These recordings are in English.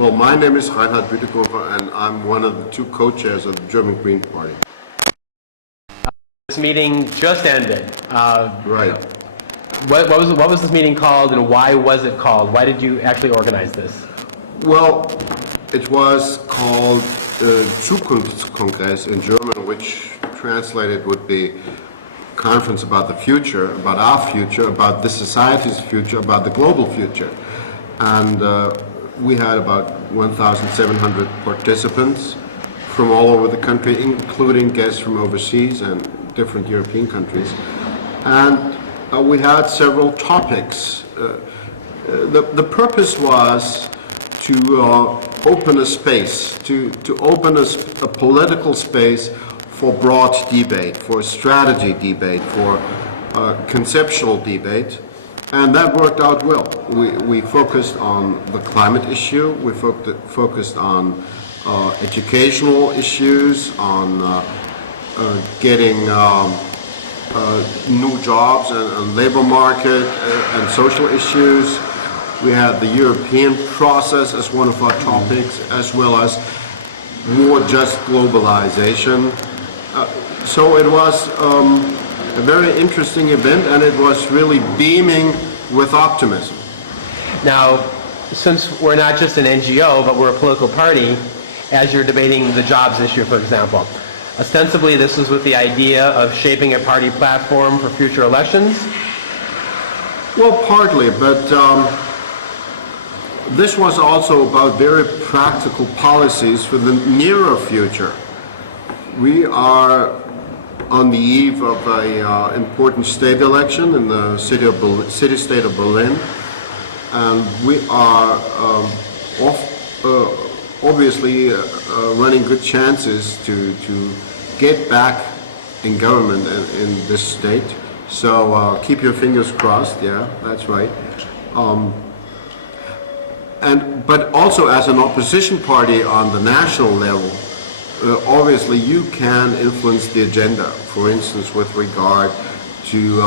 Well, my name is Reinhard Bütikofer, and I'm one of the two co-chairs of the German Green Party. This meeting just ended. Right. What was this meeting called, and why was it called? Why did you actually organize this? Well, it was called Zukunftskongress in German, which translated would be conference about the future, about our future, about the society's future, about the global future. And we had about 1,700 participants from all over the country, including guests from overseas and different European countries. And we had several topics. The purpose was to open a space, to open a political space for broad debate, for strategy debate, for conceptual debate, and that worked out well. We focused on the climate issue, we focused on educational issues, on getting new jobs and labor market and social issues. We had the European process as one of our topics, as well as more just globalization. So it was a very interesting event, and it was really beaming with optimism. Now, since we're not just an NGO, but we're a political party, as you're debating the jobs issue, for example, ostensibly this was with the idea of shaping a party platform for future elections? Well, partly, but this was also about very practical policies for the nearer future. We are on the eve of an important state election in the city-state of Berlin, and we are obviously running good chances to get back in government in this state. So keep your fingers crossed. Yeah, that's right. But also as an opposition party on the national level, obviously you can influence the agenda, for instance, with regard to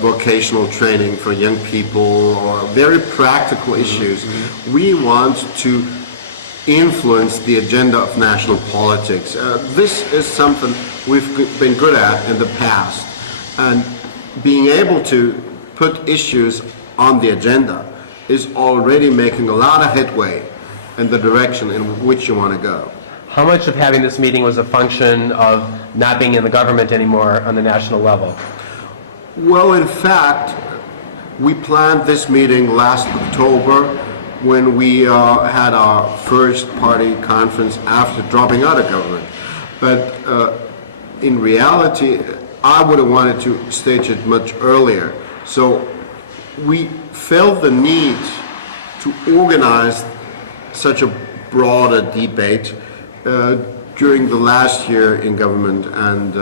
vocational training for young people or very practical issues. We want to influence the agenda of national politics. This is something we've been good at in the past, and being able to put issues on the agenda is already making a lot of headway in the direction in which you want to go. How much of having this meeting was a function of not being in the government anymore on the national level? Well, in fact, we planned this meeting last October when we had our first party conference after dropping out of government. But in reality, I would have wanted to stage it much earlier. So we felt the need to organize such a broader debate during the last year in government, and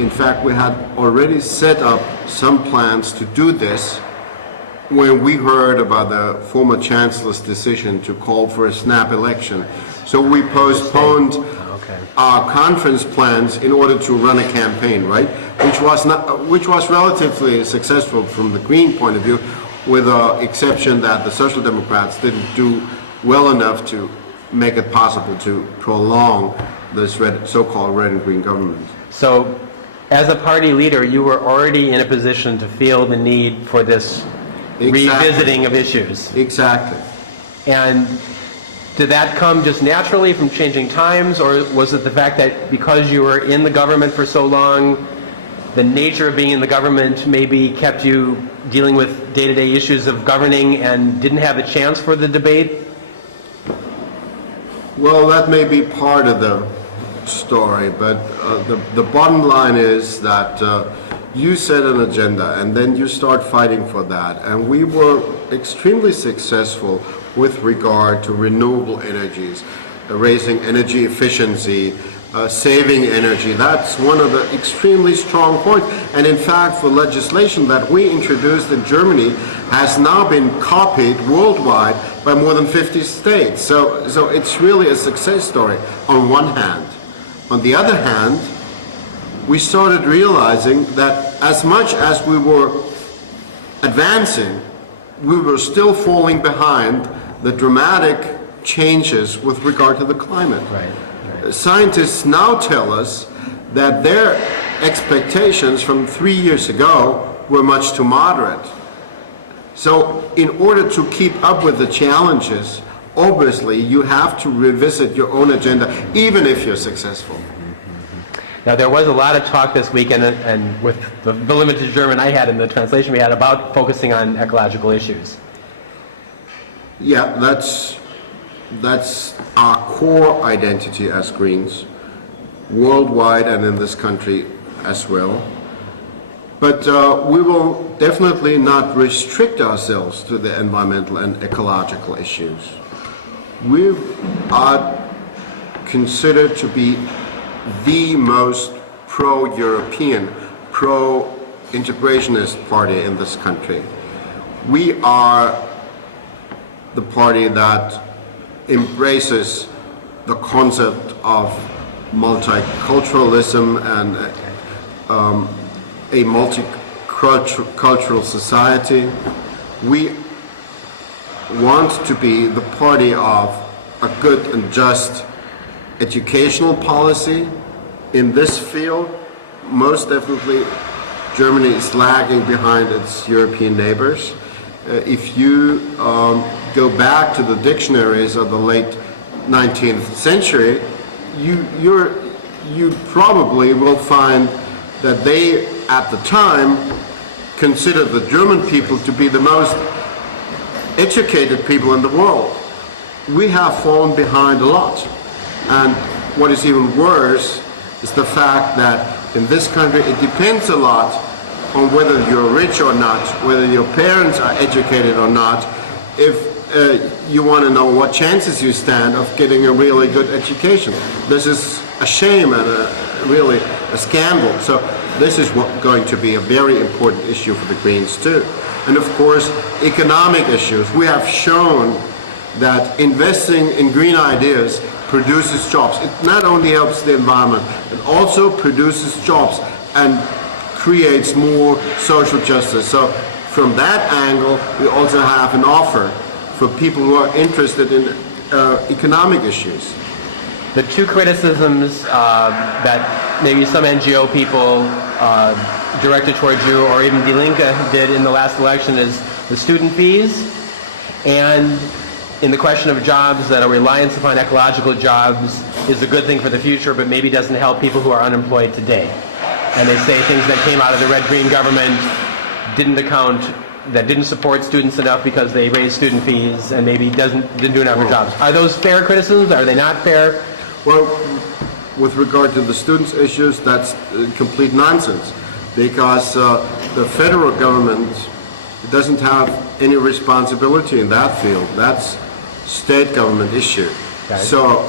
in fact we had already set up some plans to do this when we heard about the former Chancellor's decision to call for a snap election. So we postponed our conference plans in order to run a campaign, right? Which was relatively successful from the Green point of view, with the exception that the Social Democrats didn't do well enough to make it possible to prolong this so-called red and green government. So, as a party leader, you were already in a position to feel the need for this revisiting of issues. Exactly. And did that come just naturally from changing times, or was it the fact that because you were in the government for so long, the nature of being in the government maybe kept you dealing with day-to-day issues of governing and didn't have a chance for the debate? Well, that may be part of the story, but the bottom line is that you set an agenda and then you start fighting for that. And we were extremely successful with regard to renewable energies, raising energy efficiency, saving energy. That's one of the extremely strong points. And in fact, the legislation that we introduced in Germany has now been copied worldwide by more than 50 states. So it's really a success story on one hand. On the other hand, we started realizing that as much as we were advancing, we were still falling behind the dramatic changes with regard to the climate. Right. Scientists now tell us that their expectations from 3 years ago were much too moderate. So in order to keep up with the challenges, obviously you have to revisit your own agenda, even if you're successful. Now, there was a lot of talk this weekend, and with the limited German I had and the translation we had, about focusing on ecological issues. Yeah, that's our core identity as Greens, worldwide and in this country as well. But we will definitely not restrict ourselves to the environmental and ecological issues. We are considered to be the most pro-European, pro-integrationist party in this country. We are the party that embraces the concept of multiculturalism and a multicultural society. We want to be the party of a good and just educational policy. In this field, most definitely Germany is lagging behind its European neighbors. If you go back to the dictionaries of the late 19th century, you probably will find that they, at the time, considered the German people to be the most educated people in the world. We have fallen behind a lot. And what is even worse is the fact that in this country it depends a lot on whether you're rich or not, whether your parents are educated or not, if you want to know what chances you stand of getting a really good education. This is a shame and really a scandal. So this is going to be a very important issue for the Greens too. And of course, economic issues. We have shown that investing in green ideas produces jobs. It not only helps the environment, it also produces jobs and creates more social justice. So from that angle, we also have an offer for people who are interested in economic issues. The two criticisms that maybe some NGO people directed towards you, or even Die Linke did in the last election, is the student fees, and in the question of jobs, that a reliance upon ecological jobs is a good thing for the future, but maybe doesn't help people who are unemployed today. And they say things that came out of the red-green government that didn't support students enough because they raised student fees and maybe didn't do enough for jobs. Are those fair criticisms? Are they not fair? Well, with regard to the students' issues, that's complete nonsense, because the federal government doesn't have any responsibility in that field. That's state government issue. Okay. So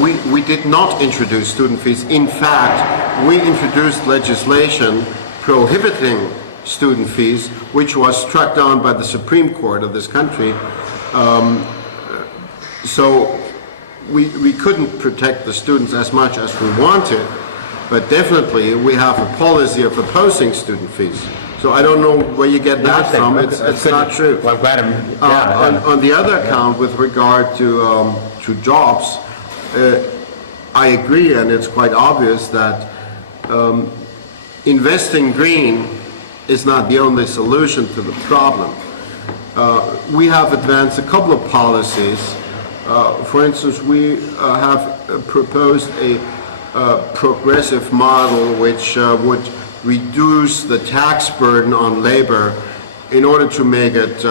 we did not introduce student fees. In fact, we introduced legislation prohibiting student fees, which was struck down by the Supreme Court of this country. So we couldn't protect the students as much as we wanted, but definitely we have a policy of opposing student fees. So I don't know where you get that from. It's not true. Well, I'm glad on the other account, with regard to jobs, I agree, and it's quite obvious that investing green is not the only solution to the problem. We have advanced a couple of policies. For instance, we have proposed a progressive model which would reduce the tax burden on labor in order to make it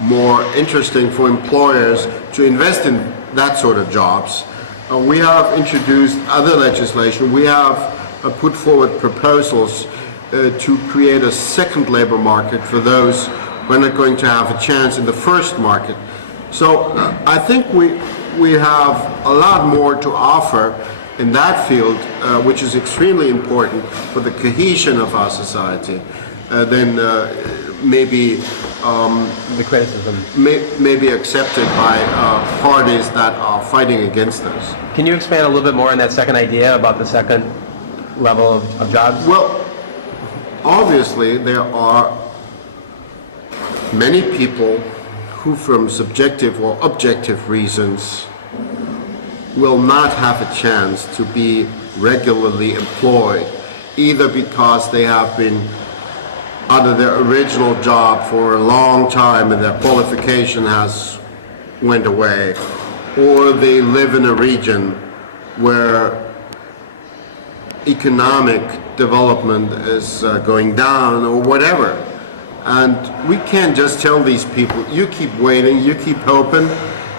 more interesting for employers to invest in that sort of jobs. We have introduced other legislation. We have put forward proposals to create a second labor market for those who are not going to have a chance in the first market. So I think we have a lot more to offer in that field, which is extremely important for the cohesion of our society, than maybe the criticism may be accepted by parties that are fighting against us. Can you expand a little bit more on that second idea about the second level of jobs? Well, obviously there are many people who from subjective or objective reasons will not have a chance to be regularly employed, either because they have been under their original job for a long time and their qualification has went away, or they live in a region where economic development is going down or whatever. And we can't just tell these people, you keep waiting, you keep hoping,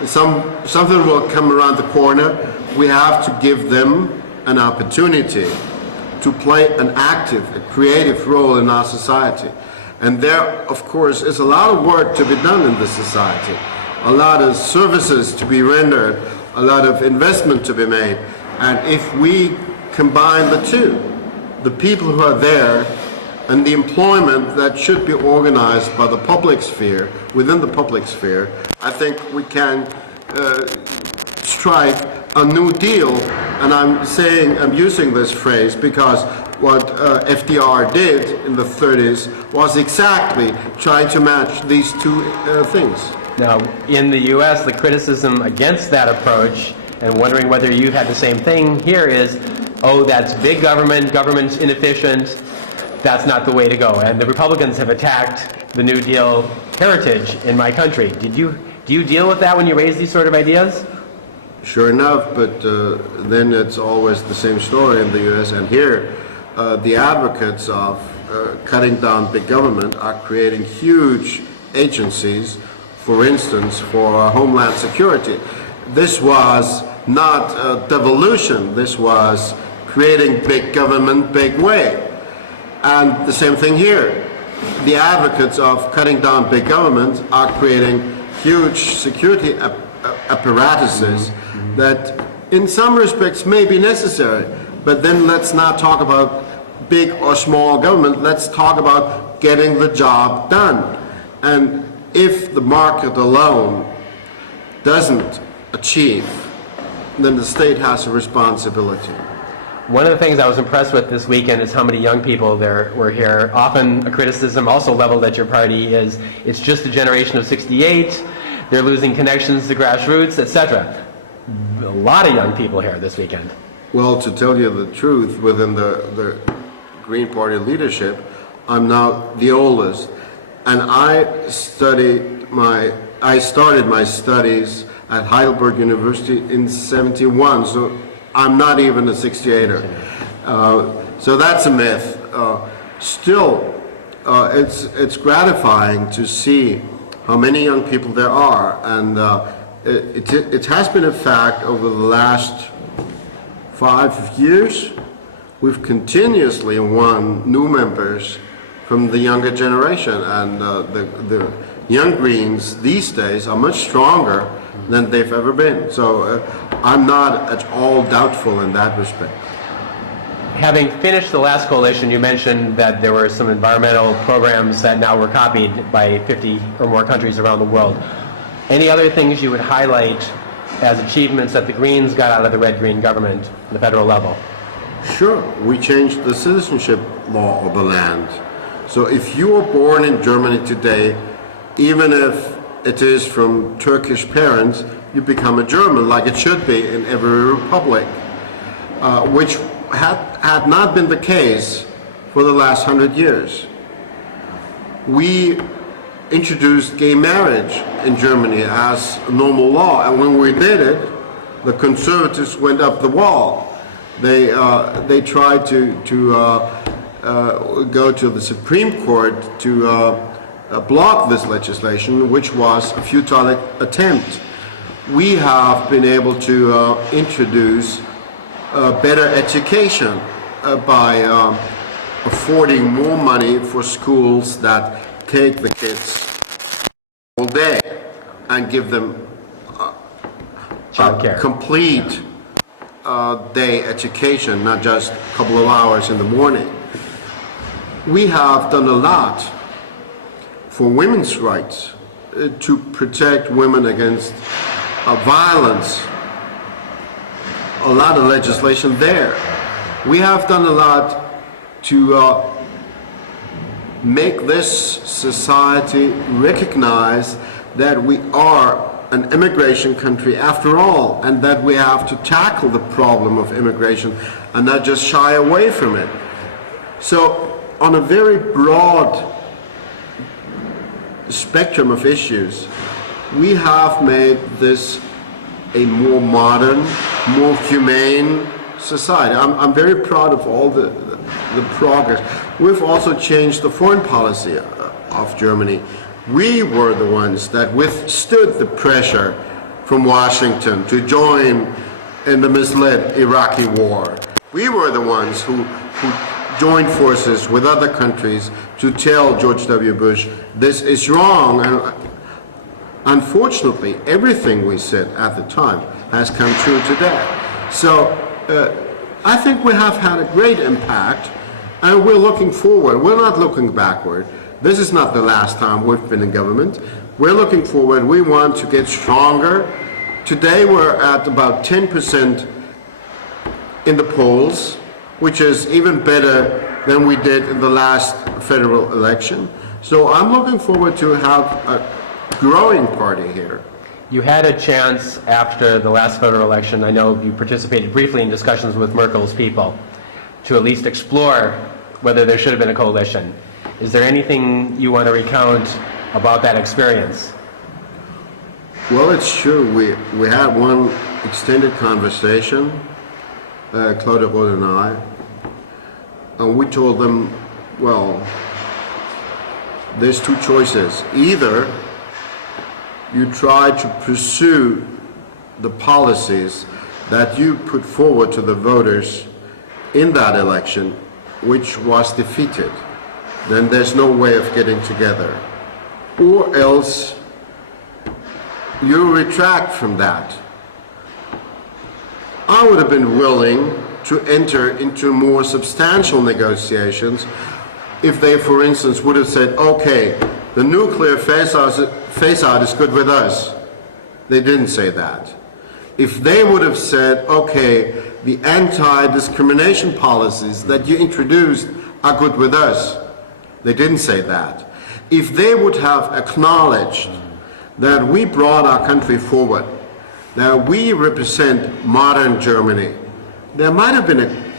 something will come around the corner. We have to give them an opportunity to play an active, a creative role in our society. And there, of course, is a lot of work to be done in this society, a lot of services to be rendered, a lot of investment to be made. And if we combine the two, the people who are there and the employment that should be organized by the public sphere, within the public sphere, I think we can strike a new deal. And I'm using this phrase because what FDR did in the 30s was exactly trying to match these two things. Now, in the U.S., the criticism against that approach, and wondering whether you had the same thing here, is, oh, that's big government, government's inefficient, that's not the way to go. And the Republicans have attacked the New Deal heritage in my country. Do you deal with that when you raise these sort of ideas? Sure enough, but then it's always the same story in the U.S. And here, the advocates of cutting down big government are creating huge agencies, for instance, for Homeland Security. This was not devolution, this was creating big government, big way. And the same thing here. The advocates of cutting down big government are creating huge security apparatuses that in some respects may be necessary, but then let's not talk about big or small government, let's talk about getting the job done. And if the market alone doesn't achieve, then the state has a responsibility. One of the things I was impressed with this weekend is how many young people there were here. Often a criticism also leveled at your party is it's just a generation of 68, they're losing connections to grassroots, etc. A lot of young people here this weekend. Well, to tell you the truth, within the Green Party leadership, I'm now the oldest, and I started my studies at Heidelberg University in '71, so I'm not even a 68er. So that's a myth. Still, it's gratifying to see how many young people there are, and it has been a fact over the last 5 years. We've continuously won new members from the younger generation, and the young Greens these days are much stronger than they've ever been. So I'm not at all doubtful in that respect. Having finished the last coalition, you mentioned that there were some environmental programs that now were copied by 50 or more countries around the world. Any other things you would highlight as achievements that the Greens got out of the red-green government at the federal level? Sure, we changed the citizenship law of the land. So if you were born in Germany today, even if it is from Turkish parents, you become a German, like it should be in every republic, which had not been the case for the last 100 years. We introduced gay marriage in Germany as a normal law, and when we did it, the conservatives went up the wall. They tried to go to the Supreme Court to block this legislation, which was a futile attempt. We have been able to introduce better education by affording more money for schools that take the kids all day and give them a complete day education, not just a couple of hours in the morning. We have done a lot for women's rights to protect women against violence. A lot of legislation there. We have done a lot to make this society recognize that we are an immigration country after all, and that we have to tackle the problem of immigration and not just shy away from it. So on a very broad spectrum of issues, we have made this a more modern, more humane society. I'm very proud of all the progress. We've also changed the foreign policy of Germany. We were the ones that withstood the pressure from Washington to join in the misled Iraqi war. We were the ones who joined forces with other countries to tell George W. Bush, this is wrong. And unfortunately, everything we said at the time has come true today. So I think we have had a great impact, and we're looking forward. We're not looking backward. This is not the last time we've been in government. We're looking forward. We want to get stronger. Today we're at about 10% in the polls, which is even better than we did in the last federal election. So I'm looking forward to have a growing party here. You had a chance after the last federal election, I know you participated briefly in discussions with Merkel's people, to at least explore whether there should have been a coalition. Is there anything you want to recount about that experience? Well, it's true. We had one extended conversation, Claude Roth and I, and we told them, well, there's two choices. Either you try to pursue the policies that you put forward to the voters in that election, which was defeated, then there's no way of getting together. Or else you retract from that. I would have been willing to enter into more substantial negotiations if they, for instance, would have said, okay, the nuclear phase-out is good with us. They didn't say that. If they would have said, okay, the anti-discrimination policies that you introduced are good with us, they didn't say that. If they would have acknowledged that we brought our country forward, that we represent modern Germany, there might have been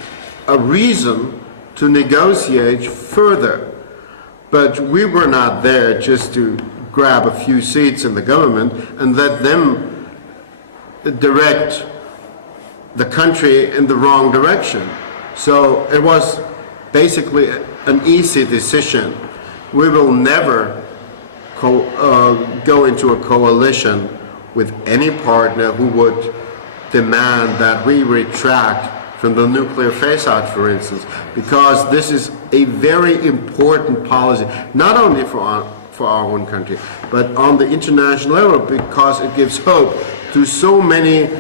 a reason to negotiate further. But we were not there just to grab a few seats in the government and let them direct the country in the wrong direction. So it was basically an easy decision. We will never go into a coalition with any partner who would demand that we retract from the nuclear phase-out, for instance, because this is a very important policy, not only for our own country, but on the international level, because it gives hope to so many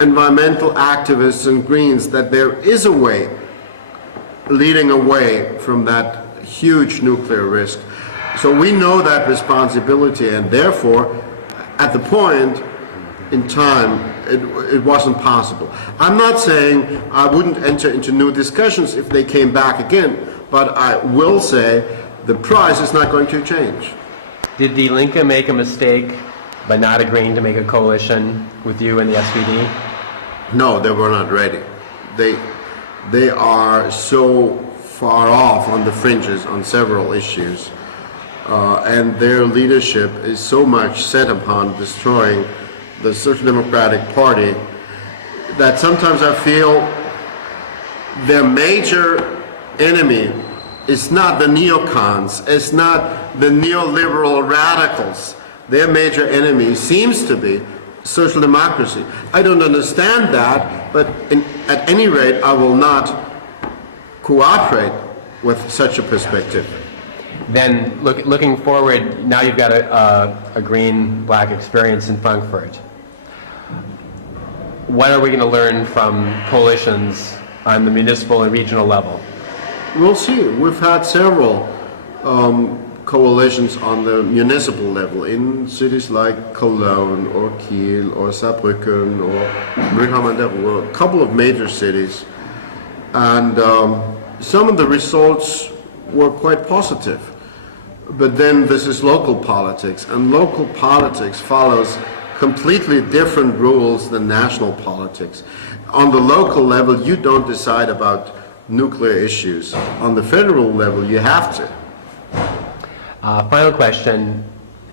environmental activists and Greens that there is a way leading away from that huge nuclear risk. So we know that responsibility, and therefore, at the point in time, it wasn't possible. I'm not saying I wouldn't enter into new discussions if they came back again, but I will say the price is not going to change. Did Die Linke make a mistake by not agreeing to make a coalition with you and the SPD? No, they were not ready. They are so far off on the fringes on several issues, and their leadership is so much set upon destroying the Social Democratic Party that sometimes I feel their major enemy is not the neocons, it's not the neoliberal radicals. Their major enemy seems to be social democracy. I don't understand that, but at any rate, I will not cooperate with such a perspective. Then, looking forward, now you've got a green-black experience in Frankfurt. What are we going to learn from coalitions on the municipal and regional level? We'll see. We've had several coalitions on the municipal level in cities like Cologne or Kiel or Saarbrücken or Mülheim, a couple of major cities. And some of the results were quite positive. But then this is local politics, and local politics follows completely different rules than national politics. On the local level, you don't decide about nuclear issues. On the federal level, you have to. Final question,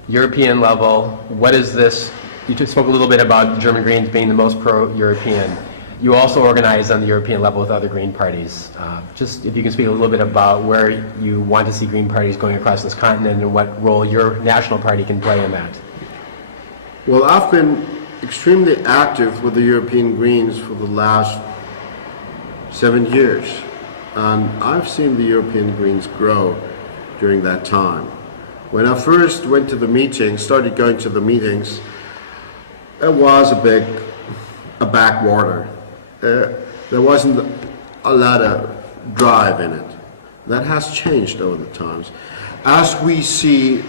European level, what is this? You just spoke a little bit about German Greens being the most pro-European. You also organize on the European level with other Green parties. Just if you can speak a little bit about where you want to see Green parties going across this continent and what role your national party can play in that. Well, I've been extremely active with the European Greens for the last 7 years, and I've seen the European Greens grow during that time. When I first went to the meetings, started going to the meetings, it was a backwater. There wasn't a lot of drive in it. That has changed over the times. As we see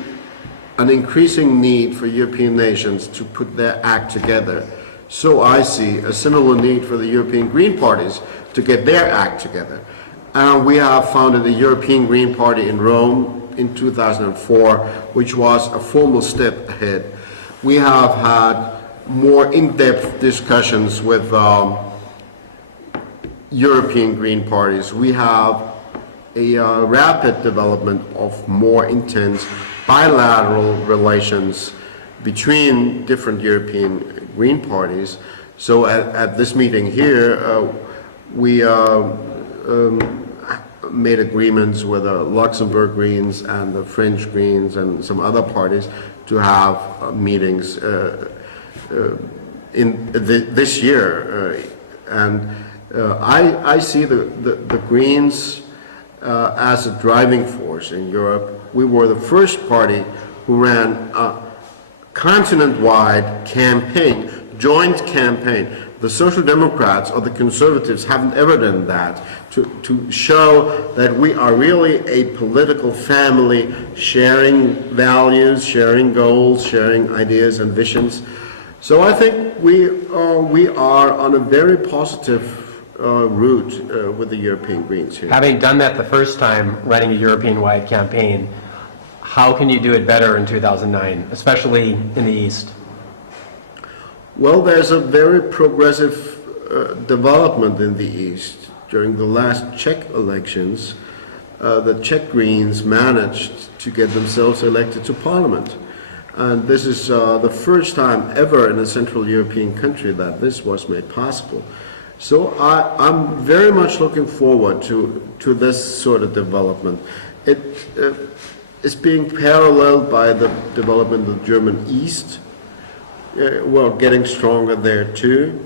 an increasing need for European nations to put their act together, so I see a similar need for the European Green parties to get their act together. And we have founded the European Green Party in Rome in 2004, which was a formal step ahead. We have had more in-depth discussions with European Green parties. We have a rapid development of more intense bilateral relations between different European Green parties. So at this meeting here, we made agreements with the Luxembourg Greens and the French Greens and some other parties to have meetings this year. I see the Greens as a driving force in Europe. We were the first party who ran a continent-wide campaign, joint campaign. The Social Democrats or the Conservatives haven't ever done that, to show that we are really a political family, sharing values, sharing goals, sharing ideas and visions. So I think we are on a very positive route with the European Greens here. Having done that the first time, running a European-wide campaign, how can you do it better in 2009, especially in the East? Well, there's a very progressive development in the East. During the last Czech elections, the Czech Greens managed to get themselves elected to Parliament. And this is the first time ever in a Central European country that this was made possible. So I'm very much looking forward to this sort of development. It is being paralleled by the development of the German East. We're getting stronger there too.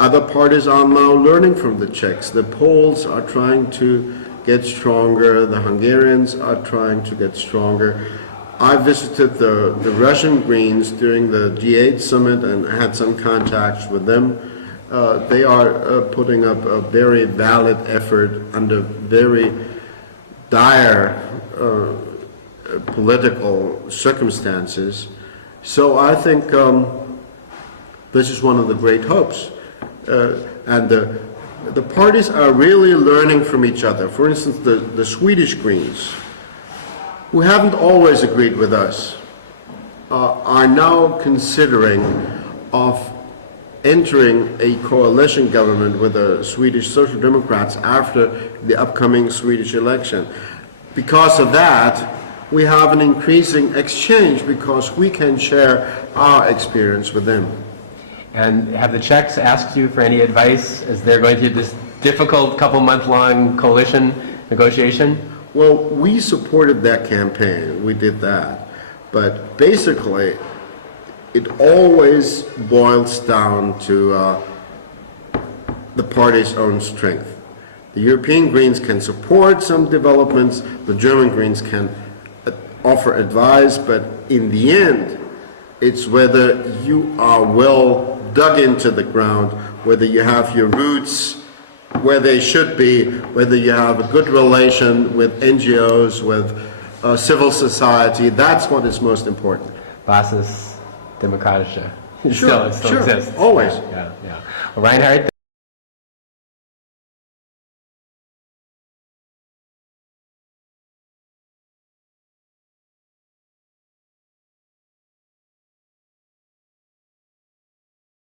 Other parties are now learning from the Czechs. The Poles are trying to get stronger. The Hungarians are trying to get stronger. I visited the Russian Greens during the G8 summit and had some contacts with them. They are putting up a very valid effort under very dire political circumstances. So I think this is one of the great hopes. And the parties are really learning from each other. For instance, the Swedish Greens, who haven't always agreed with us, are now considering of entering a coalition government with the Swedish Social Democrats after the upcoming Swedish election. Because of that, we have an increasing exchange because we can share our experience with them. And have the Czechs asked you for any advice as they're going through this difficult couple-month-long coalition negotiation? Well, we supported that campaign. We did that. But basically, it always boils down to the party's own strength. The European Greens can support some developments. The German Greens can offer advice. But in the end, it's whether you are well dug into the ground, whether you have your roots where they should be, whether you have a good relation with NGOs, with civil society. That's what is most important. Basis Demokratische. Sure, It still exists. Always. Yeah. Well, Reinhard,